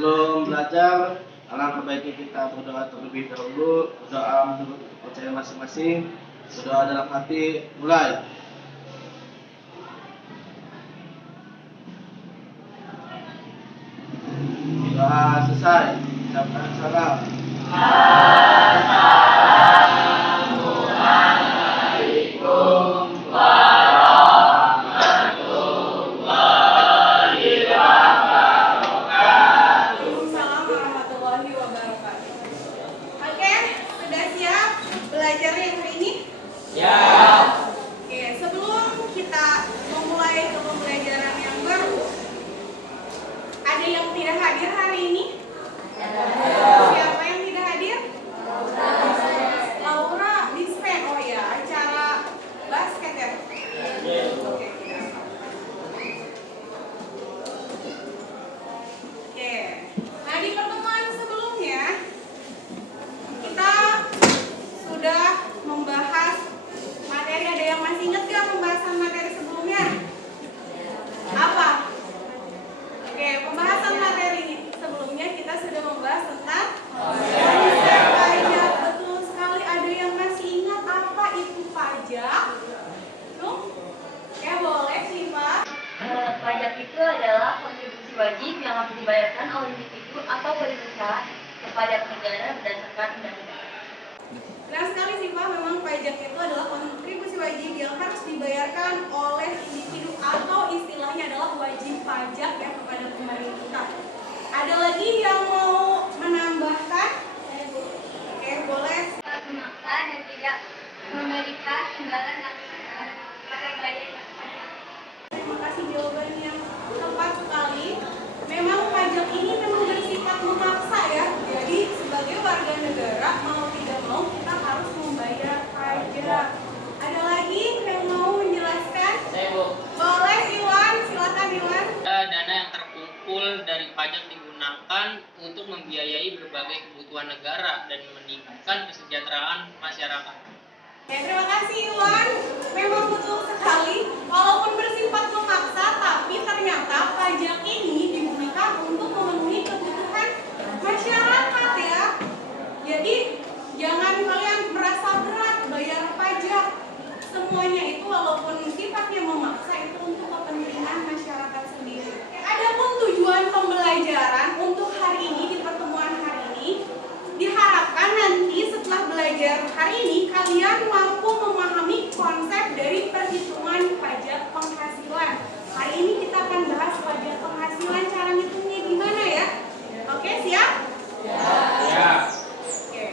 Sebelum belajar, alangkah baiknya kita berdoa terlebih dahulu. Berdoa menurut kepercayaan masing-masing. Berdoa dalam hati, mulai. Doa selesai, ucapkan salam. Belajarnya hari ini? Ya. Oke, sebelum kita memulai ke pembelajaran yang baru, ada yang tidak hadir hari ini? Siapa yang tidak hadir? Laura Dispen. Oh ya, acara basket ya? Oke, tidak apa. Oke, nah di pertemuan sebelumnya kita sudah membahas materi. Ada yang masih ingat gak pembahasan materi sebelumnya? Apa? Oke, pembahasan materi sebelumnya kita sudah membahas tentang konsep pajak. Betul sekali. Ada yang masih ingat apa itu pajak? Tuh? Ya boleh Siva. Pajak itu adalah kontribusi wajib yang harus dibayarkan oleh individu atau perusahaan kepada negara berdasarkan undang-undang. Benar sekali Siva, memang pajak itu adalah kontribusi wajib yang harus dibayarkan oleh individu atau istilahnya adalah wajib pajak ya kepada pemerintah. Ada lagi yang mau menambahkan? Oke, boleh. Memaksa dan tidak memberikan imbalan akan bayar. Terima kasih jawaban yang tepat sekali. Memang pajak ini memang bersifat memaksa ya. Jadi sebagai warga negara mau tidak mau kita harus membayar pajak. Ada lagi yang mau menjelaskan? Saya Bu. Boleh Iwan, silakan Iwan. Dana yang terkumpul dari pajak digunakan untuk membiayai berbagai kebutuhan negara dan meningkatkan kesejahteraan masyarakat. Ya, terima kasih Iwan. Memang betul sekali. Walaupun bersifat memaksa, tapi ternyata pajak ini digunakan untuk memenuhi kebutuhan masyarakat ya. Jadi jangan kalian merasa berat bayar pajak. Semuanya itu walaupun sifatnya memaksa itu untuk kepentingan masyarakat sendiri. Adapun tujuan pembelajaran untuk hari ini di pertemuan hari ini, diharapkan nanti setelah belajar hari ini kalian mampu memahami konsep dari perhitungan pajak penghasilan. Hari ini kita akan bahas pajak penghasilan, cara ngitungnya gimana ya? Oke, siap? Ya. Oke.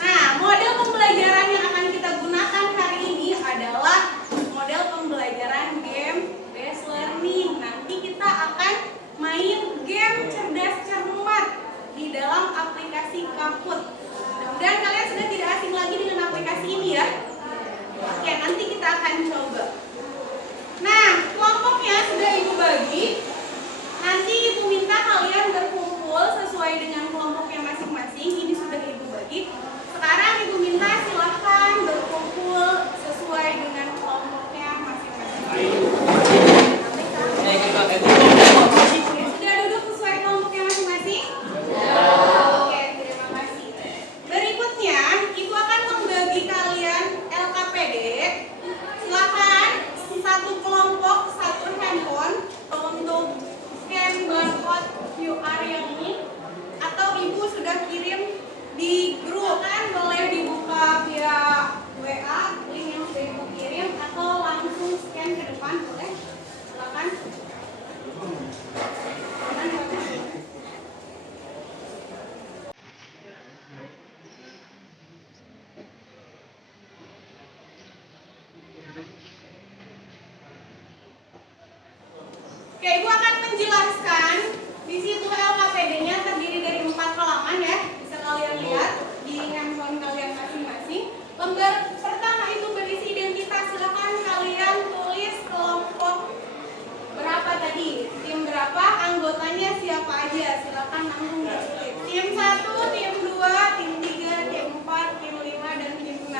Nah, model pembelajaran yang akan kita gunakan hari ini adalah model pembelajaran game-based learning. Nanti kita akan main game cerdas cermat di dalam aplikasi Kahoot. Mudah-mudahan kalian sudah tidak asing lagi dengan aplikasi ini ya. Oke, nanti kita akan coba. Nah, kelompoknya sudah Ibu bagi. Nanti Ibu minta kalian berkumpul sesuai dengan kelompoknya masing-masing. Ini sudah Ibu bagi. Sekarang Ibu minta silahkan berkumpul sesuai dengan kelompoknya masing-masing. Sudah duduk sesuai kelompoknya masing-masing? Oke, terima kasih. Berikutnya, Ibu akan membagi kalian LKPD. Silakan satu kelompok, satu handphone untuk scan barcode QR yang ini. Atau Ibu sudah kirim di grup, kan boleh dibuka via WA, link yang sudah Ibu kirim, atau langsung scan ke depan, boleh? Silakan. Oke, Ibu akan menjelaskan. Di situ LKPD-nya terdiri dari 4 halaman ya. Bisa kalian lihat di handphone kalian masing-masing. Lembar pertama itu berisi identitas. Silakan kalian tulis kelompok berapa tadi, tim berapa, anggotanya siapa aja. Silakan langsung ditulis. Tim 1, tim 2, tim 3, tim 4, tim 5, dan tim 6.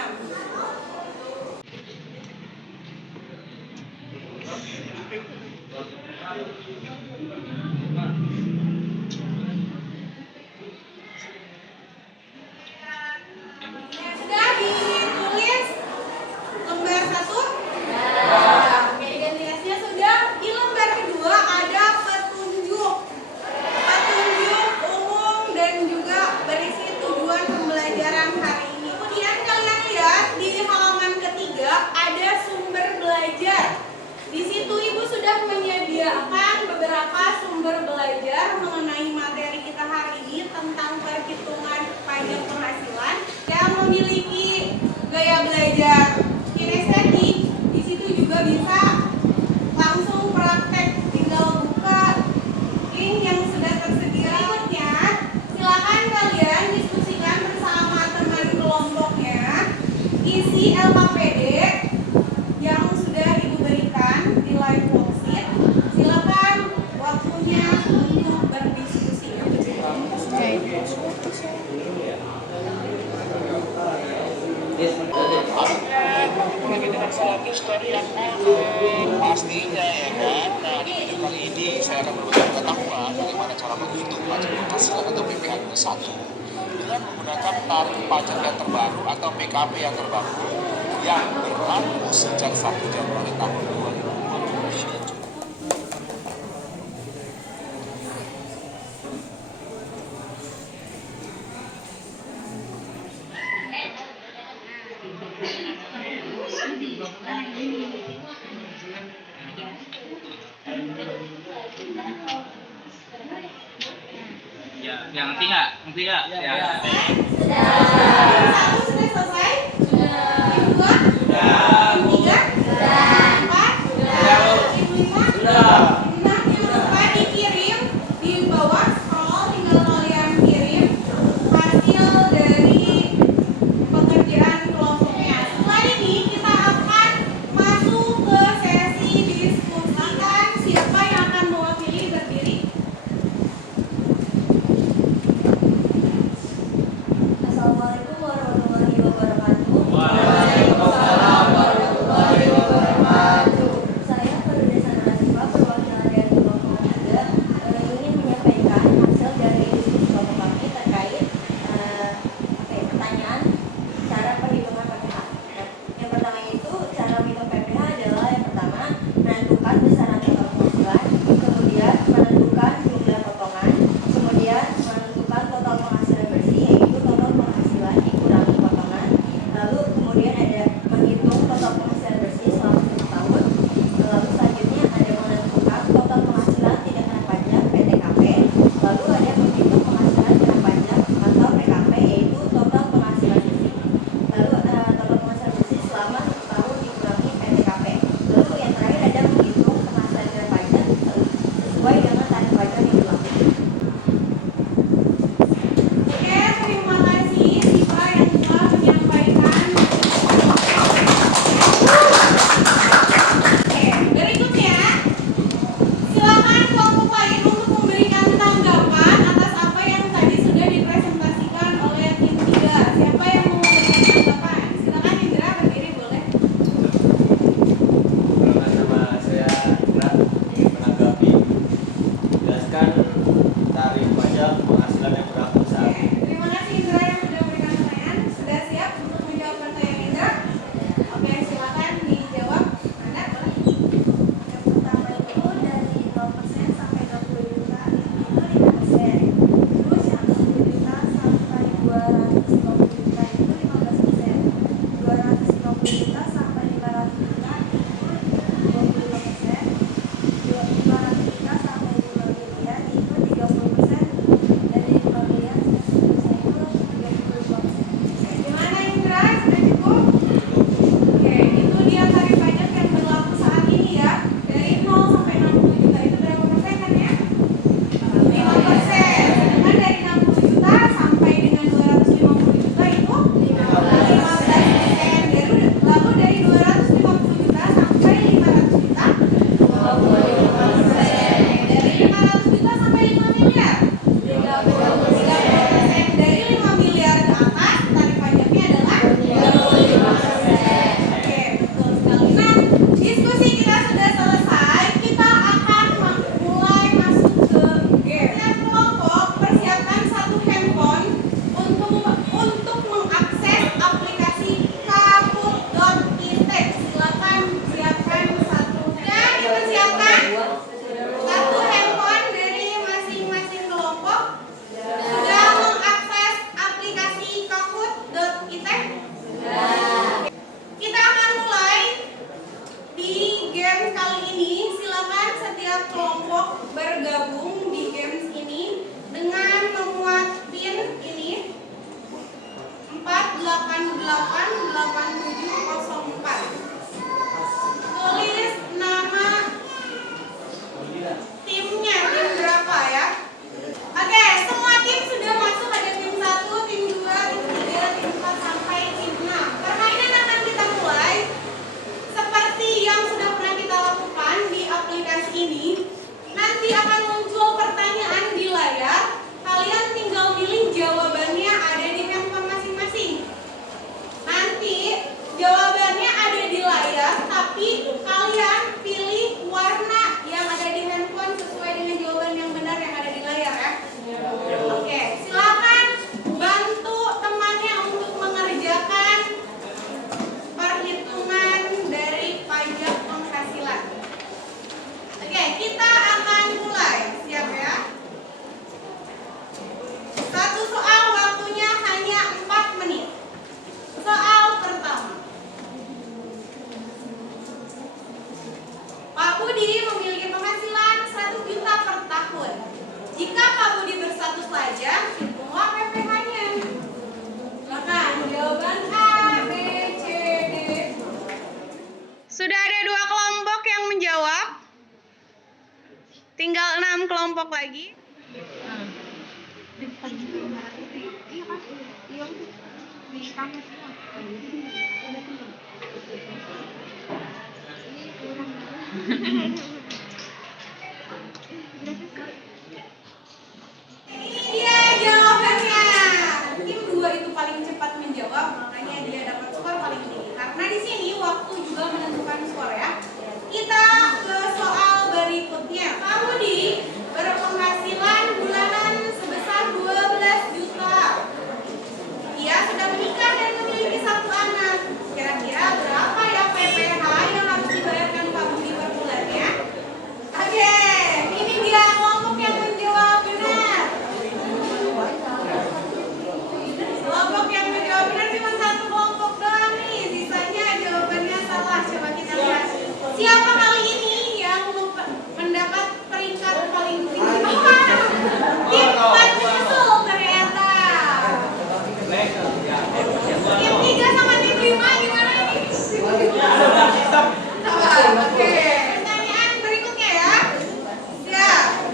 belajar mengenai materi kita hari ini tentang perhitungan pajak penghasilan yang memiliki gaya belajar kinestetik. Di situ juga bisa langsung praktek, tinggal buka link yang sudah tersedia. Berikutnya, silakan kalian diskusikan bersama teman kelompoknya isi LKPD yang sudah Ibu berikan di live worksheet. Silakan waktunya untuk berdiskusi. Pastinya ya kan. Nah, di video kali ini saya akan berbagi pengetahuan bagaimana cara menghitung pajak penghasilan atau PPh 1 dengan menggunakan tarif pajak yang terbaru atau PKP yang terbaru yang berlaku sejak 1 Januari tahun 2020. Ya, yang ngerti nggak? Ngerti nggak? Ya. Yang satu sudah selesai? Yang dua? Yang tiga? Yang empat? Yang lima? Nah, jangan lupa dikirim di bawah scroll, tinggal kalian kirim hasil dari pekerjaan kelompoknya. Setelah ini kita akan masuk ke sesi diskusikan. Siapa yang akan mewakili berdiri? Assalamualaikum warahmatullahi wabarakatuh. Waalaikumsalam warahmatullahi wabarakatuh. Saya Farida Sana Asifa, perwakilan Tinggal 6 kelompok lagi. Ini dia jawabannya. Tim 2 itu paling cepat menjawab, makanya dia dapat skor paling tinggi. Karena di sini waktu juga menentukan skor ya. Kita ke soal berikutnya. Kamu berpenghasilan bulanan sebesar 12 juta. Dia sudah menikah dan memiliki 1 anak. Kira-kira berapa ya PPh yang harus dibayarkan Pak Budi per bulannya? Oke, ini dia kelompok yang menjawab benar. Kelompok yang menjawab benar cuma 1 kelompok doang nih. Sisanya jawabannya salah. Coba kita lihat. Siapa kali ini yang mendapat peringkat paling tinggi? Tim 4 menyusul ternyata. Tim 3 sama tim 5 gimana ini? Oke. Pertanyaan berikutnya ya. Siap.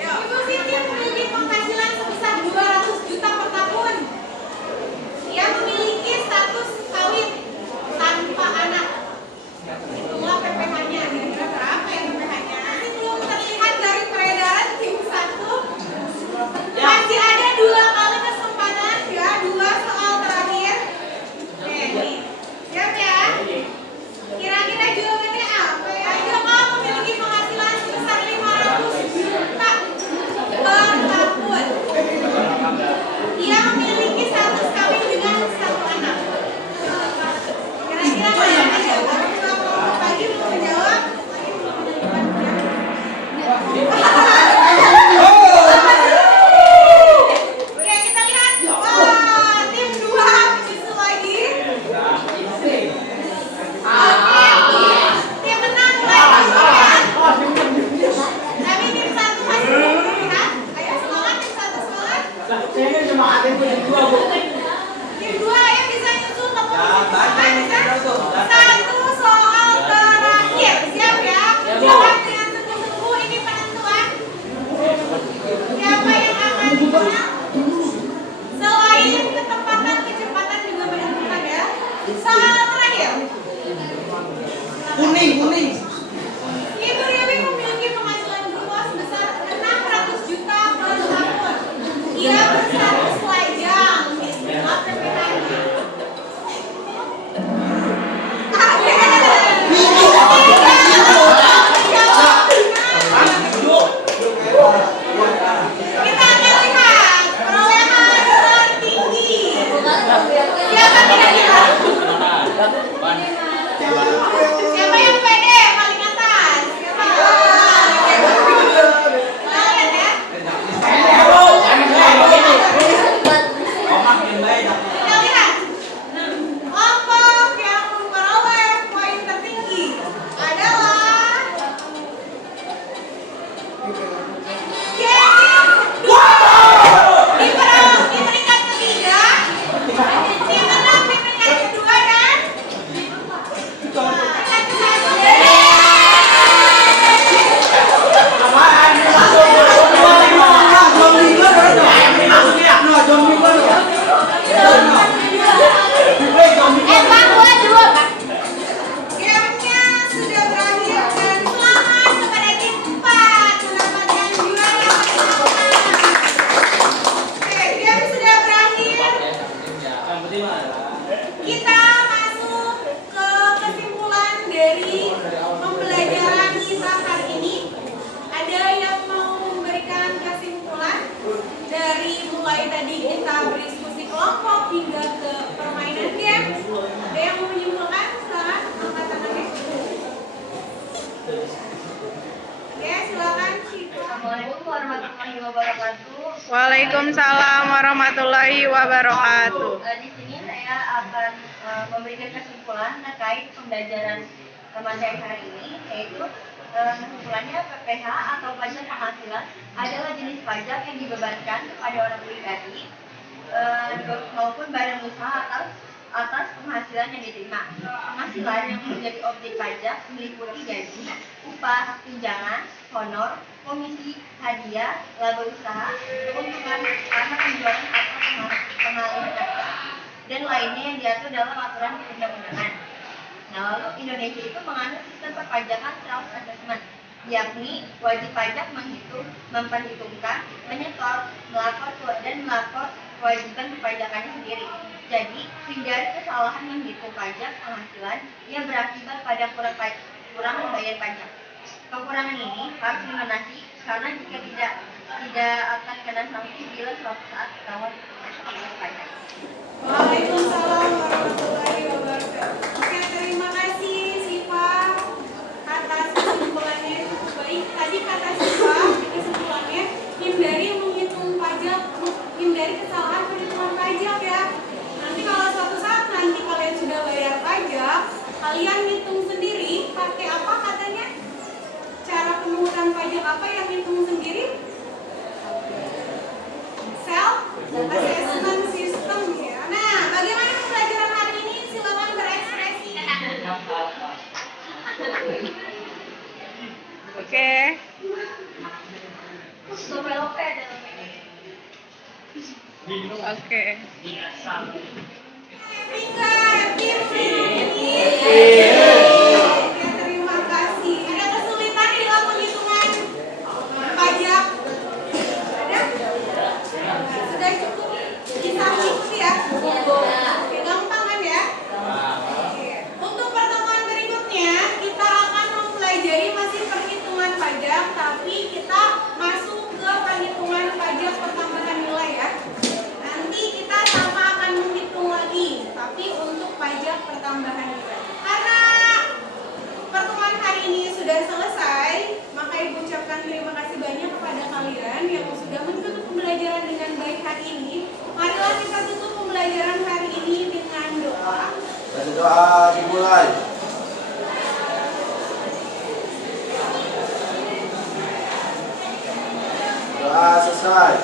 Ibu Siti memiliki penghasilan sebesar 200 juta per tahun. Ia memiliki status kawin tanpa anak. Hitunglah PPh-nya. Kira-kira berapa ya PPh-nya? Ini belum terlihat dari peredaran tim 1. Masih ada 2 kali kesempatan ya, 2 soal terakhir. Nih. Siap ya? Kira-kira jawabannya apa ya? Ayo kamu memiliki penghasilan sebesar 500 juta per tahun. Ia memiliki status kawin dengan 1 anak. Kira-kira mana jawabannya? Pagi belum menjawab. Pagi belum Oke, kita lihat. Wah, tim 2 menyusul lagi. Tim menang mulai masuk ya. Tapi tim 1 masih belum terlihat. Ayo semangat tim 1 semangat. Tim 2 ayo bisa nyusul ke posisi bisa. 1 soal terakhir. Siap ya? Jawab dengan sungguh-sungguh, ini penentuan. Siapa yang akan dimenang? Selain ketepatan, kecepatan juga menentukan ya. Soal terakhir. Kuning. Ibu Dewi memiliki penghasilan brutto sebesar 600 juta per tahun. Ia berstatus lajang. Bismillah PPh-nya. Kita akan lihat perolehan tertinggi. Siapa kira-kira? Siapa yang pede paling atas? Siapa? Kita lihat ya. Kita lihat. Kelompok yang memperoleh poin tertinggi adalah di peringkat ketiga, tim 6 di peringkat kedua dan peringkat ke-1. Gamenya sudah berakhir dan selamat kepada tim 4 mendapatkan juara bersama. Oke, game sudah berakhir. Kita masuk ke kesimpulan dari pembelajaran kita hari ini. Ada yang mau memberikan kesimpulan dari mulai tadi kita berdiskusi kelompok hingga ke permainan game? Ada yang mau menyimpulkan? Silakan angkat tangannya. Oke, silakan Syifa. Assalamualaikum warahmatullahi wabarakatuh. Waalaikumsalam warahmatullahi wabarakatuh. Di sini saya akan memberikan kesimpulan terkait pembelajaran materi hari ini, yaitu kesimpulannya PPh atau pajak penghasilan adalah jenis pajak yang dibebankan kepada orang pribadi maupun badan usaha atas penghasilan yang diterima. Penghasilan yang menjadi objek pajak meliputi gaji, upah, tunjangan, honor, komisi, hadiah, laba usaha, keuntungan karena penjualan atau pengalihan aset, dan lainnya yang diatur dalam aturan perundang-undangan. Nah, lalu Indonesia itu menganut sistem perpajakan self-assessment, yakni wajib pajak menghitung, memperhitungkan, menyetor, dan melapor kewajiban perpajakannya sendiri. Jadi, hindari kesalahan menghitung pajak penghasilan yang berakibat pada kurang membayar pajak. Kekurangan ini harus dilunasi karena jika tidak akan kena sanksi bila suatu saat ketahuan membayar pajak. Waalaikumsalam warahmatullahi wabarakatuh. Oke, terima kasih Siva atas kesimpulannya. Baik, tadi kata Siva kesimpulannya hindari menghitung pajak, hindari kesalahan perhitungan pajak ya. Nanti kalau suatu saat nanti kalian sudah bayar pajak, kalian hitung sendiri pakai apa katanya? Cara pemungutan pajak apa yang hitung sendiri? Self assessment system ya. Nah, bagaimana pembelajaran hari ini? Silakan berekspresi. Oke. Lope-lope ada Oke. Terima kasih. Ada kesulitan di dalam penghitungan pajak? Ada? Sudah cukup bisa mengikuti ya? Oke, gampang kan ya? Oke. Untuk pertemuan berikutnya kita akan mempelajari masih perhitungan pajak, tapi kita masuk ke perhitungan pajak pertambahan nilai ya. Nanti kita sama akan menghitung lagi, tapi untuk pajak pertambahan nilai. Karena pertemuan hari ini sudah selesai, maka Ibu ucapkan terima kasih banyak kepada kalian yang sudah menutup pembelajaran dengan baik hari ini. Marilah kita tutup pembelajaran hari ini dengan doa. Dan doa dimulai. Doa selesai.